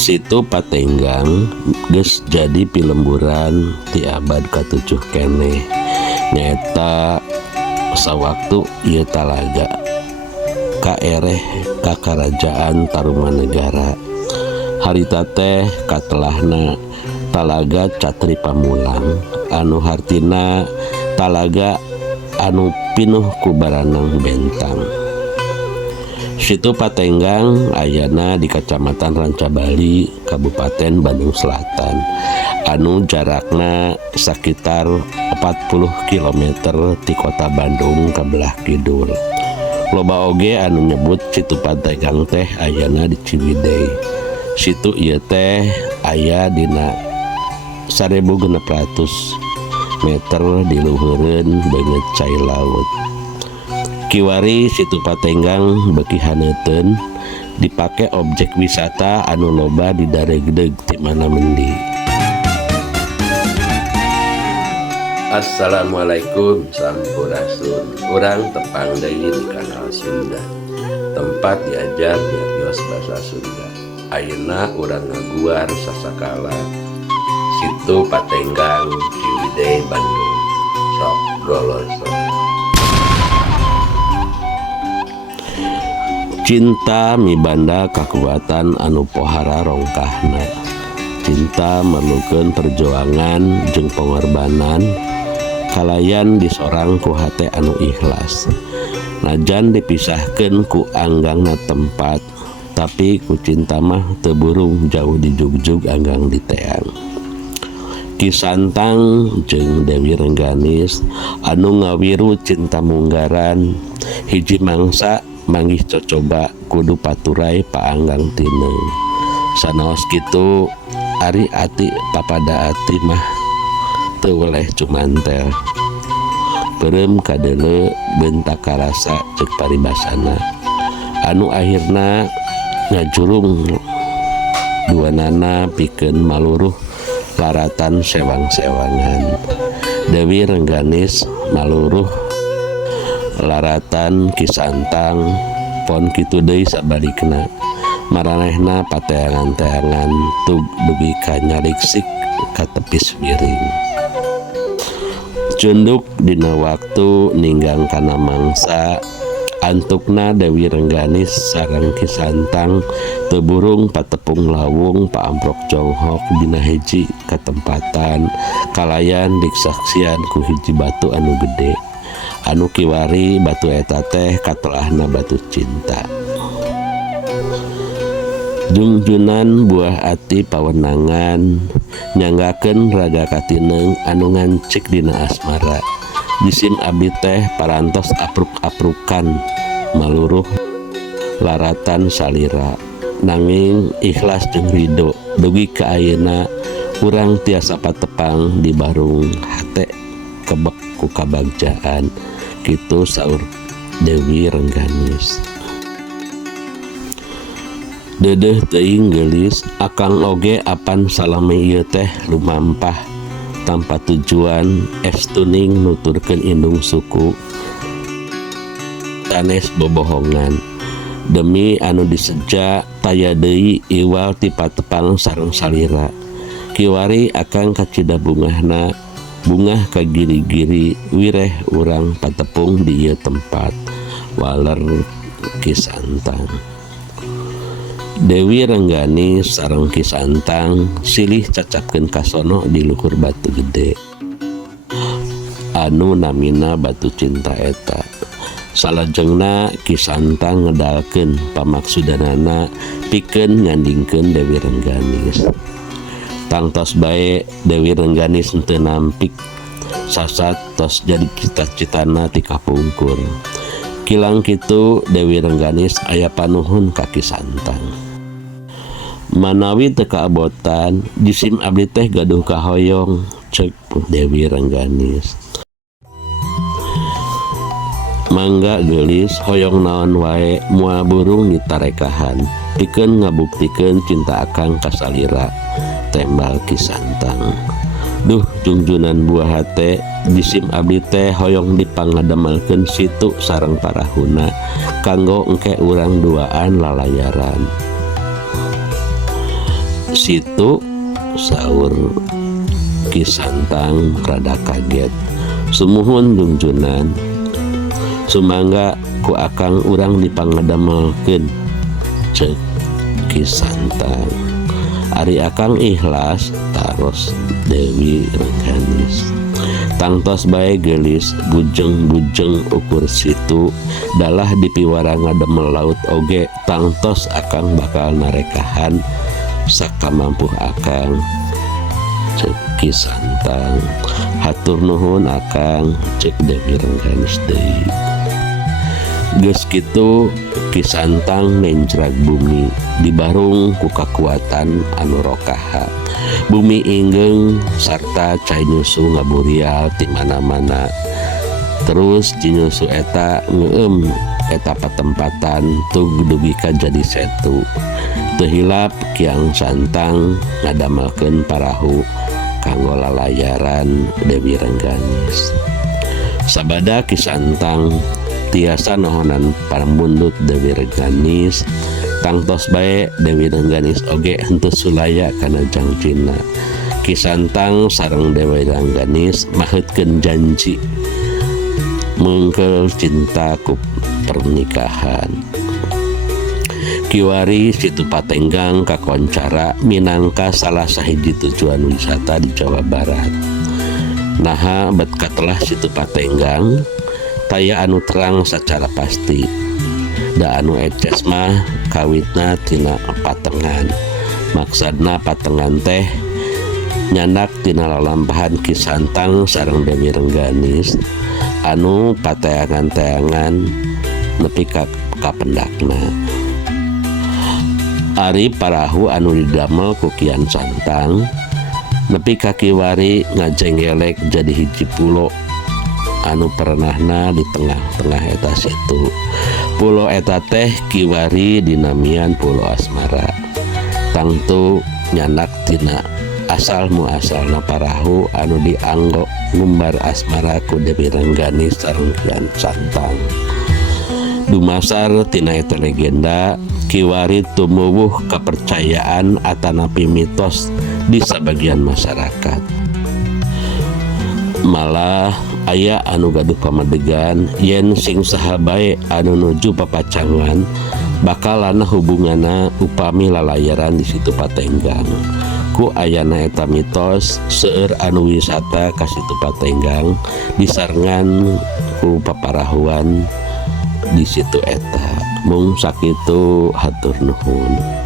Situ Patenggang geus jadi pilemburan ti abad ka-7 keneh. Nyaeta sawaktu ieu talaga kaereh ka Karajaan Tarumanegara. Harita teh katelahna Talaga Catri Pamulang anu hartina talaga anu pinuh ku baranang bentang. Situ Patenggang ayana di Kacamatan Rancabali, Kabupaten Bandung Selatan, anu jarakna sekitar 40 km ti kota Bandung kabelah kidul. Loba oge anu nyebut Situ Patenggang teh ayana di Ciwidey. Situ ieu teh aya dina 1600 meter di luhureun beungeut cai laut. Kiwari Situ Patenggang beuki haneuteun dipake objek wisata anu loba didaregdeg ti mana mendi. Assalamualaikum sampurasun. Urang tepang deui di Kanal Sunda, tempat diajar nyarios basa Sunda. Ayeuna urang ngaguar sasakala Situ Patenggang, Ciwidey, Bandung. Sok goloso. Cinta mibanda kakuatan anu pohara rongkahna. Cinta merlukeun perjuangan jeung pengorbanan kalayan disorang ku hate anu ikhlas. Najan dipisahkeun ku anggangna tempat, tapi ku cinta mah teu burung jauh di jugjug anggang di teang. Ki Santang jeung Dewi Rengganis anu ngawiru cinta munggaran hiji mangsa manggih cocoba kudu paturai paanggang tineung. Sanaos kitu ari ati papada ati mah teu weleh cumantel. Beureum kadeuleu bentak karasa ceuk paribasana. Anu akhirna ngajurung duanana pikeun maluruh laratan sewang-sewangan. Dewi Rengganis maluruh laratan Ki Santang, pon kitu deui sabalikna maranehna pateangan-teangan tug dugi ka nyariksik ka tepis wiring. Cunduk dina waktu ninggang kana mangsa antukna Dewi Rengganis sareng Ki Santang teu burung patepung lawung paamprok jonghok dina hiji katempatan kalayan diksaksian ku hiji batu anu gede. Anu kiwari batu eta teh katelahna batu cinta. Jungjunan buah ati pawenangan nyanggakeun raga katineung anu ngancik dina asmara. Disim abdi teh parantos apruk-aprukan maluruh laratan salira. Nanging ikhlas jeung ridho dugi ka ayeuna urang tiasa patepang di barung hate kebek ku kabagjaan. Kitu saur Dewi Rengganis. Dedeh teuing geulis akang oge apan salame ieu teh lumampah tanpa tujuan estuning nuturkeun indung suku sanes bobohongan demi anu diseja taya deui iwal ti patepang sareng salira. Kiwari akang kacida bungahna bungah kagiri-giri wireh urang patepung di ieu tempat waler Ki Santang. Dewi Rengganis sareng Ki Santang silih cacapkeun kasono di luhur batu gede anu namina batu cinta eta. Salajengna Ki Santang ngedalkeun pamaksudanana pikeun ngandingkeun Dewi Rengganis. Tangtos bae Dewi Rengganis henteu nampik sasat tos jadi cita-citana ti kapungkur. Kilang kitu Dewi Rengganis aya panuhun ka Ki Santang. Manawi teu kaabotan disim abdi teh gaduh kahoyong ceuk Dewi Rengganis. Mangga geulis hoyong naon wae moal burung ditarekahan pikeun ngabuktikeun cinta akang ka salira, tembal Ki Santang. Duh jungjunan buah hate disim abdi teh hoyong dipangademelkeun situ sareng parahuna kanggo engke urang duaan lalayaran. situ saur Ki Santang rada kaget. Sumuhun Dungjunan, sumangga ku akang urang dipangadamelkeun, cek Ki Santang. Ari akang ikhlas taros Dewi Rengganis. Tangtos bae geulis bujeng-bujeng ukur situ dalah dipiwara ngademel laut oge tangtos akang bakal narekahan sakamampuh akang, cek Ki Santang. Hatur nuhun akang, cek Dewi Rengganis deui. Geus kitu Ki Santang nenjrag bumi dibarung ku kakuatan anu rokaha. Bumi inggeng sarta cai nyusu ngaburial ti mana-mana. Terus ci nyusu eta ngeueum eta patempatan tug dugi ka jadi setu. Teu hilap Kyang Santang ngadamelkeun parahu kanggo lalayaran Dewi Rengganis. Sabada Ki Santang tiasa nahonan parambundut Dewi Rengganis, tangtos bae Dewi Rengganis oge henteu sulaya kana jangjina. Ki Santang sareng Dewi Rengganis maheutkeun janji meungkeul cinta ku pernikahan. Kiwari Situ Patenggang kakoncara minangka salah sahiji tujuan wisata di Jawa Barat. Naha bet katelah Situ Patenggang taya anu terang secara pasti. Da anu eces mah kawitna tina patengan. Maksudna patengan teh nyandak tina lalampahan Ki Santang sareng Dewi Rengganis anu pateangan-teangan nepi ka pendakna. Ari parahu anu didamel ku Kyang Santang nepi ka kiwari ngajenggelek jadi hiji pulo anu perenahna di tengah-tengah eta situ. Pulo eta teh kiwari dinamian Pulo Asmara. Tangtu nyanak tina asal muasalna parahu anu dianggo ngumbar asmara ku Dewi Rengganis sareng Kyang Santang. Dumasar tina eta legenda kiwari tumuwuh kepercayaan atanapi mitos di sebagian masyarakat. Malah aya anu gaduh pamadegan yen sing saha bae anu nuju papacangan bakal lana hubungana upami lalayaran di Situ Patenggang. Ku ayana eta mitos seueur anu wisata ka Situ Patenggang disarengan ku paparahuan di situ eta. Mung sakitu hatur nuhun.